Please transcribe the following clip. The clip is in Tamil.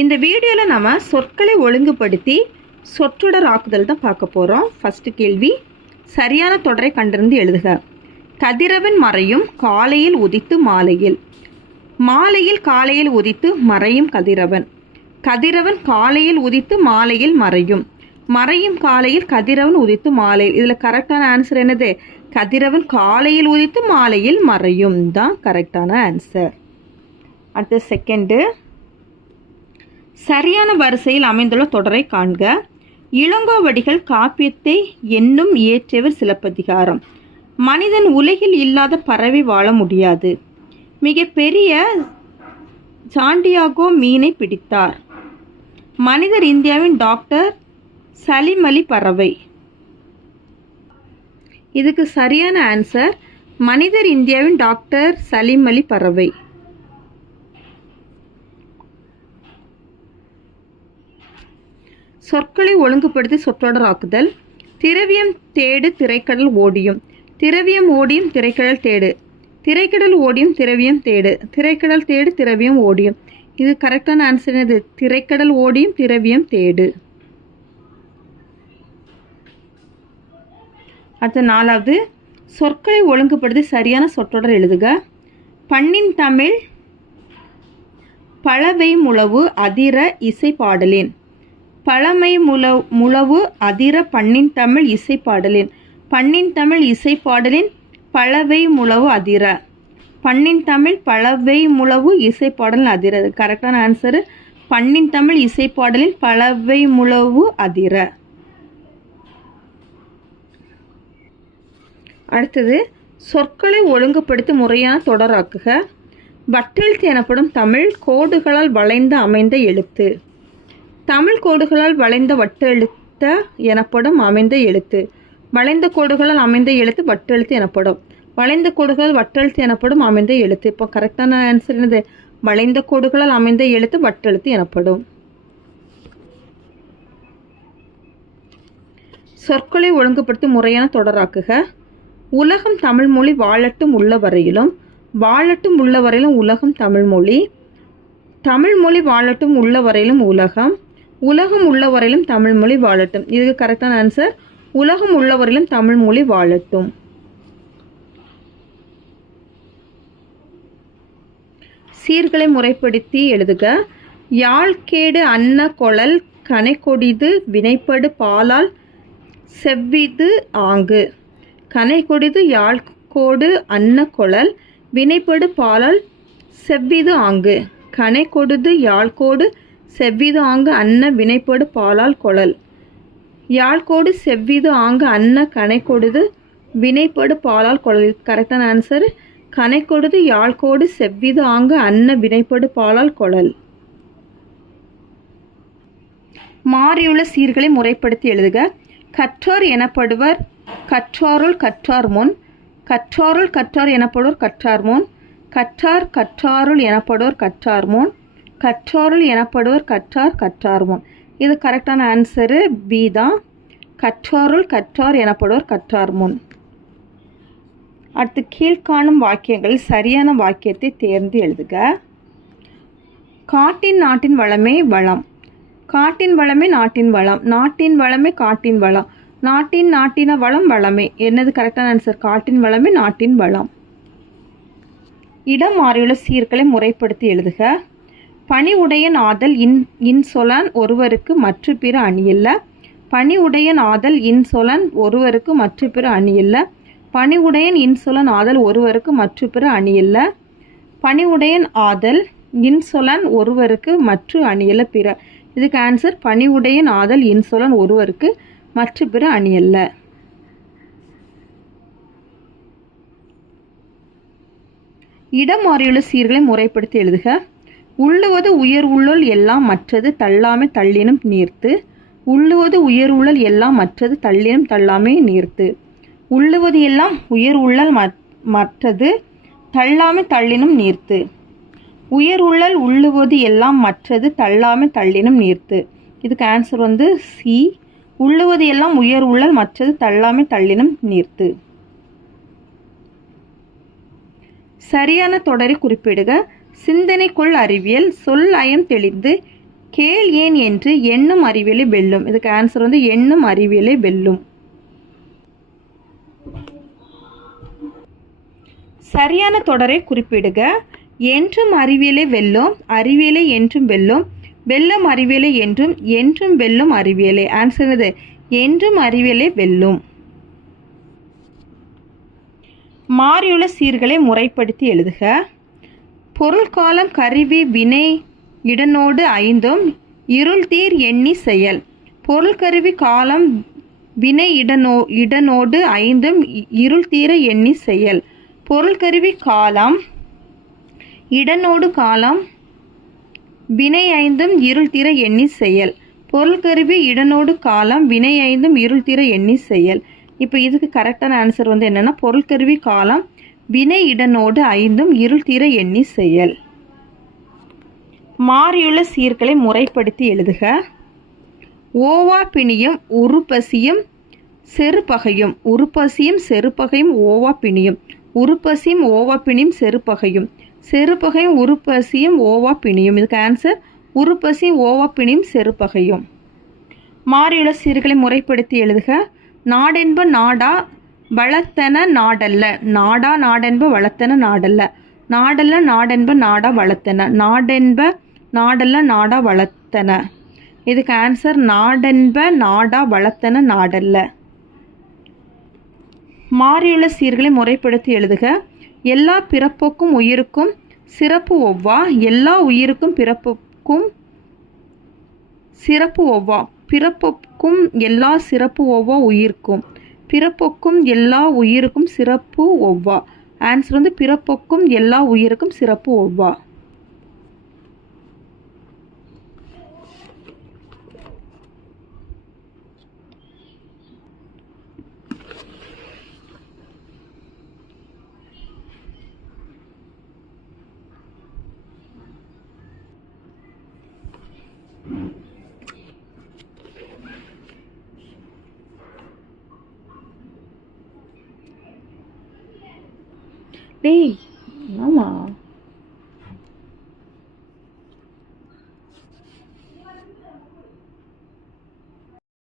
இந்த வீடியோவில் நம்ம சொற்களை ஒழுங்குபடுத்தி சொற்றொடர் ஆக்குதல் தான் பார்க்க போகிறோம் ஃபஸ்ட்டு கேள்வி சரியான தொடரை கண்டிருந்து எழுதுக. கதிரவன் மறையும் காலையில் உதித்து மாலையில். மாலையில் காலையில் உதித்து மறையும் கதிரவன். கதிரவன் காலையில் உதித்து மாலையில் மறையும். மறையும் காலையில் கதிரவன் உதித்து மாலையில். இதில் கரெக்டான ஆன்சர் என்னது? கதிரவன் காலையில் உதித்து மாலையில் மறையும். தான் கரெக்டான ஆன்சர் அடுத்த செகண்டு சரியான வரிசையில் அமைந்துள்ள தொடரை காண்க. இளங்கோவடிகள் காப்பியத்தை என்னும் இயற்றியவர் சிலப்பதிகாரம். மனிதன் உலகில் இல்லாத பறவை வாழ முடியாது. மிக பெரிய சாண்டியாகோ மீனை பிடித்தார். மனிதர் இந்தியாவின் டாக்டர் சலிம் அலி பறவை. இதுக்கு சரியான ஆன்சர் மனிதர் இந்தியாவின் டாக்டர் சலிம் அலி பறவை. சொற்களை ஒழுங்குபடுத்தி சொற்றொடராக்குதல் திரவியம் தேடு திரைக்கடல் ஓடியும். திரவியம் ஓடியும் திரைக்கடல் தேடு. திரைக்கடல் ஓடியும் திரவியம் தேடு. திரைக்கடல் தேடு திரவியம் ஓடியும். இது கரெக்டான ஆன்சர் இது. திரைக்கடல் ஓடியும் திரவியம் தேடு. அடுத்த நாலாவது. சொற்களை ஒழுங்குபடுத்தி சரியான சொற்றொடர் எழுதுக. பண்ணின் தமிழ் பழவை முழவு அதிர இசை பாடலேன். பழமை முல முழவு அதிர பண்ணின் தமிழ் இசைப்பாடலின் பண்ணின் தமிழ் இசைப்பாடலின் பழவை முழவு அதிர. பண்ணின் தமிழ் பழவை முழவு இசைப்பாடலின் அதிர கரெக்டான ஆன்சரு பண்ணின் தமிழ் இசைப்பாடலின் பழவை முழவு அதிர. அடுத்தது சொற்களை ஒழுங்குபடுத்தி முறையான தொடராக்குக. வட்டெழுத்து எனப்படும் தமிழ் கோடுகளால் வளைந்து அமைந்த எழுத்து. தமிழ் கோடுகளால் வளைந்த வட்டெழுத்த எனப்படும் அமைந்த எழுத்து. வளைந்த கோடுகளால் அமைந்த எழுத்து வட்டெழுத்து எனப்படும். வளைந்த கோடுகளால் வட்டெழுத்து எனப்படும் அமைந்த எழுத்து. இப்போ கரெக்டான ஆன்சர் என்னது? வளைந்த கோடுகளால் அமைந்த எழுத்து வட்டெழுத்து எனப்படும். சொற்களை ஒழுங்குபடுத்தி முறையான தொடராக்குக. உலகம் தமிழ் மொழி வாழட்டும் உள்ள வரையிலும் வாழட்டும் உள்ள வரையிலும் உலகம் தமிழ் மொழி. தமிழ் மொழி வாழட்டும் உள்ள வரையிலும் உலகம். உலகம் உள்ள வரையிலும் தமிழ் மொழி வாழட்டும். இதுக்கு கரெக்டான ஆன்சர் உலகம் உள்ள வரையிலும் தமிழ் மொழி வாழட்டும். சீர்களை முறைப்படுத்தி எழுதுக. யாழ்கேடு அன்ன கொழல் கனைக்கொடிது வினைப்படு பாலால் செவ்விது ஆங்கு. கனை கொடிது யாழ்கோடு அன்ன கொழல் வினைப்படு பாலால் செவ்விது ஆங்கு. கனை கொடுது யாழ்கோடு செவ்விது ஆங்கு அன்ன வினைப்படு பாலால் கொழல். யாழ்கோடு செவ்விது ஆங்கு அன்ன கனை கொடுது வினைப்படு பாலால் கொழல். கரெக்டான ஆன்சர் கனை கொடுது யாழ்கோடு செவ்விது ஆங்கு அன்ன வினைப்படு பாலால் கொழல். மாறியுள்ள சீர்களை முறைப்படுத்தி எழுதுக. கற்றோர் எனப்படுவர் கற்றாருள் கற்றார் முன். கற்றாருள் கற்றார் எனப்படுவோர் கற்றார் முன். கற்றார் கற்றாருள் எனப்படுவோர் கற்றார் முன். கற்றாருள் எனப்படுவர் கற்றார் கற்றார் இது கரெக்டான ஆன்சரு பி தான். கற்றாருள் கற்றார் எனப்படுவர் கற்றார் முன் அடுத்து கீழ்காணும் வாக்கியங்கள் சரியான வாக்கியத்தை தேர்ந்து எழுதுக. காட்டின் நாட்டின் வளமே வளம். காட்டின் வளமே நாட்டின் வளம். நாட்டின் வளமே காட்டின் வளம். நாட்டின் நாட்டின வளம் வளமே. என்னது கரெக்டான ஆன்சர் காட்டின் வளமே நாட்டின் வளம். இடம் மாறியுள்ள சீர்களை முறைப்படுத்தி எழுதுக. பணி உடையன் ஆதல் இன் இன்சொலன் ஒருவருக்கு மற்ற பிற அணியில்ல. பணி உடையன் ஆதல் இன்சொலன் ஒருவருக்கு மற்ற பிற அணியில்ல. பணி உடையன் இன்சொலன் ஆதல் ஒருவருக்கு மற்ற பிற அணியில்ல. பணி உடையன் ஆதல் இன்சொலன் ஒருவருக்கு மற்ற அணியில்ல பிற. இதுக்கு ஆன்சர் பணி உடையன் ஆதல் இன்சொலன் ஒருவருக்கு மற்ற பிற அணியல்ல. இடம் மாறியுள்ள சீர்களை முறைப்படுத்தி எழுதுக. உள்ளுவது உயர் உள்ளுள் எல்லாம் மற்றது தள்ளாமை தள்ளினும் நீர்த்து உள்ளுவது உயர் உள்ளல் எல்லாம் மற்றது தள்ளினும் தள்ளாமை நீர்த்து. உள்ளுவது எல்லாம் உயர் உள்ளல் மற்றது தள்ளாமை தள்ளினும் நீர்த்து. உயர் உள்ளல் உள்ளுவது எல்லாம் மற்றது தள்ளாமை தள்ளினும் நீர்த்து. இதுக்கு ஆன்சர் வந்து சி உள்ளுவது எல்லாம் உயர் உள்ளல் மற்றது தள்ளாமை தள்ளினும் நீர்த்து. சரியான தொடரை குறிப்பிடுக. சிந்தனைக்குள் அறிவியல் சொல் அயம் தெளிந்து கேள் ஏன் என்று எண்ணும் அறிவியலை வெல்லும். இதுக்கு ஆன்சர் வந்து எண்ணும் அறிவியலை வெல்லும். சரியான தொடரை குறிப்பிடுக. என்றும் அறிவியலை வெல்லும் அறிவியலை என்றும் வெல்லும் வெல்லும் அறிவியலை என்றும் என்றும் வெல்லும் அறிவியலை. ஆன்சர் இது என்றும் அறிவியலை வெல்லும். மாறியுள்ள சீர்களை முறைப்படுத்தி எழுதுக. பொருள் காலம் கருவி வினை இடனோடு ஐந்தும் இருள் தீர் எண்ணி செயல். பொருள் கருவி காலம் வினை இடனோ இடனோடு ஐந்தும் இருள் தீர எண்ணி செயல். பொருள் கருவி காலம் இடனோடு காலம் வினை ஐந்தும் இருள் தீர எண்ணி செயல். பொருள் கருவி இடனோடு காலம் வினை ஐந்தும் இருள் தீர எண்ணி செயல். இப்போ இதுக்கு கரெக்டான ஆன்சர் வந்து என்னென்னா பொருள் கருவி காலம் வினை இடனோடு ஐந்தும் இருள் தீர எண்ணி செயல். மாறியுள்ள சீர்களை முறைப்படுத்தி எழுதுக. ஓவா பிணியும் உருப்பசியும் செருப்பகையும் உருப்பசியும் செருப்பகையும் ஓவா பிணியும். உருப்பசியும் ஓவா பிணியும் செருப்பகையும் செருப்பகையும் உருப்பசியும் ஓவா பிணியும். இதுக்கு ஆன்சர் உருப்பசியும் ஓவா பிணியும் செருப்பகையும் மாறியுள்ள சீர்களை முறைப்படுத்தி எழுதுக. நாடென்ப நாடா வளர்த்தன நாடல்ல. நாடா நாடென்ப வளர்த்தன நாடல்ல. நாடல்ல நாடென்ப நாடா வளர்த்தன. நாடென்ப நாடல்ல நாடா வளர்த்தன. இதுக்கு ஆன்சர் நாடென்ப நாடா வளர்த்தன நாடல்ல. மாறியுள்ள சீர்களை முறைப்படுத்தி எழுதுக. எல்லா பிறப்புக்கும் உயிருக்கும் சிறப்பு ஒவ்வா? எல்லா உயிருக்கும் பிறப்புக்கும் சிறப்பு ஒவ்வா? பிறப்புக்கும் எல்லா சிறப்பு ஒவ்வா? உயிர்க்கும். பிறப்புக்கும் எல்லா உயிருக்கும் சிறப்பு ஒவ்வா. ஆன்சர் வந்து பிறப்புக்கும் எல்லா உயிருக்கும் சிறப்பு ஒவ்வா. day